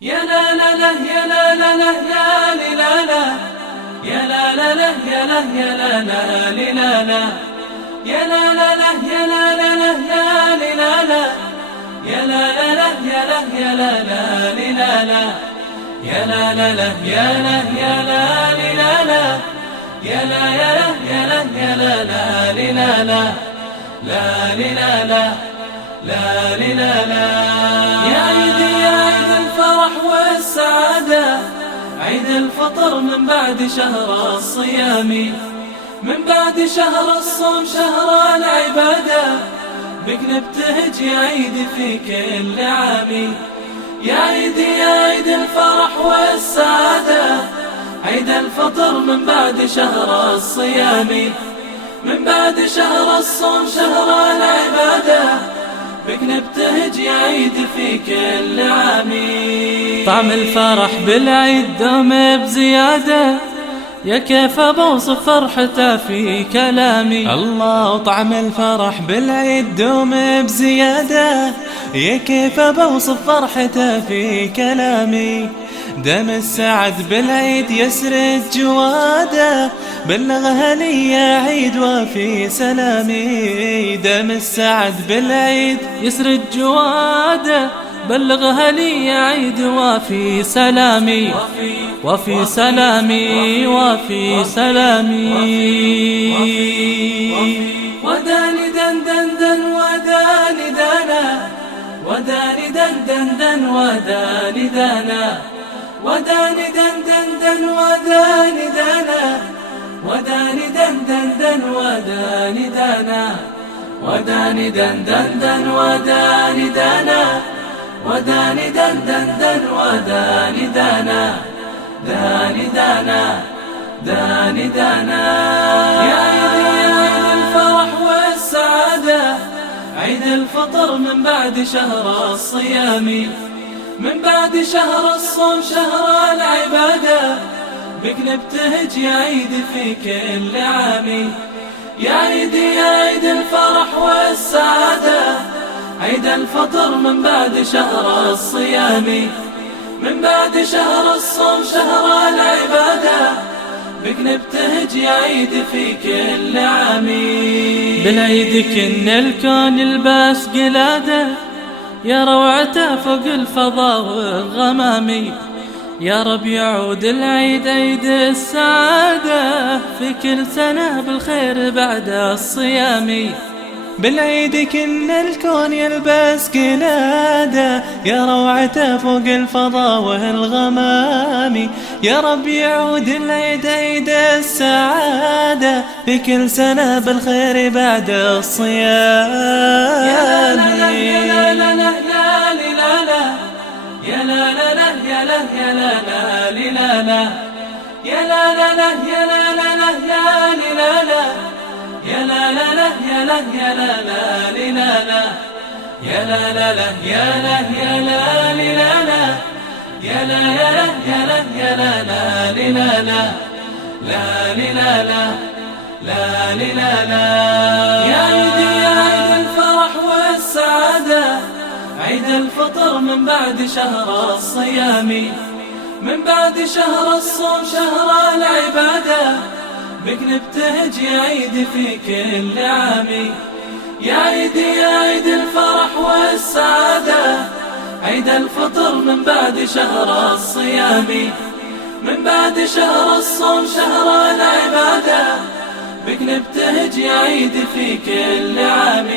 يا لا لا لا يا لا لا لا لا لا لا يا لا لا لا يا لا يا لا لا لا يا لا لا لا يا لا لا لا لا يا لا لا لا يا لا يا لا لا يا لا لا لا يا لا يا لا يا لا يا لا يا لا يا لا لا يا عيدي يا عيد الفرح والسعادة، عيد الفطر من بعد شهر الصيام، من بعد شهر الصوم شهر العبادة، بك نبتهج يا عيد في كل عام. يا عيدي يا عيد الفرح والسعادة، عيد الفطر من بعد شهر الصيام، من بعد شهر الصوم شهر العبادة، بك نبتهج يا عيد في كل عام. طعم الفرح بالعيد دوم بزيادة، يا كيف بوصف فرحته في كلامي. الله طعم الفرح بالعيد دوم بزيادة، يا كيف بوصف فرحته في كلامي. دم السعد بالعيد يسرد جواده، بلغها لي يا عيد وفي سلامي. دم السعد بالعيد يسرد جواده، بلغها لي يا عيد وفي سلامي، وفي سلامي، وفي سلامي. وداني دن دن دن وداني دانا، وداني دن دن دن وداني دانا، وداني دن دن دن وداني دانا، وداني دن دن دن وداني دانا، وداني دن دن دن وداني دانا، وداني دن دن دن وداني دانا، داني دانا، داني دانا. يا عيدي يا عيد الفرح والسعادة، عيد الفطر من بعد شهر الصيام، من بعد شهر الصوم شهر العبادة، بك نبتهج يا عيد في كل عام. يا عيدي يا عيد الفرح والسعادة، عيد الفطر من بعد شهر الصيام، من بعد شهر الصوم شهر العبادة، بك نبتهج يا عيد في كل عام. بالعيد كن الكون يلبس قلادة، يا روعته فوق الفضاء والغمام. يا رب يعود العيد عيد السعادة، في كل سنة بالخير بعد الصيام. بالعيد كن الكون يلبس قلادة، يا روعته فوق الفضاء والغمام. يا رب يعود العيد عيد السعادة، في كل سنة بالخير بعد الصيام. يا لا لا يا لا لا لا لا يا لا لا لا يا لا يا لا لا يا لا لا لا يا لا لا لا يا لا لا لا يا لا يا لا لا يا لا لا لا يا لا يا لا يا لا يا لا يا لا يا لا لا. يا عيدي يا عيد الفرح والسعادة، عيد الفطر من بعد شهر الصيام، من بعد شهر الصوم شهر العبادة، بك نبتهج يا عيد في كل عام. يا عيدي يا عيد الفرح والسعادة، عيد الفطر من بعد شهر الصيام، من بعد شهر الصوم شهر العبادة، بك نبتهج يا عيد في كل عام.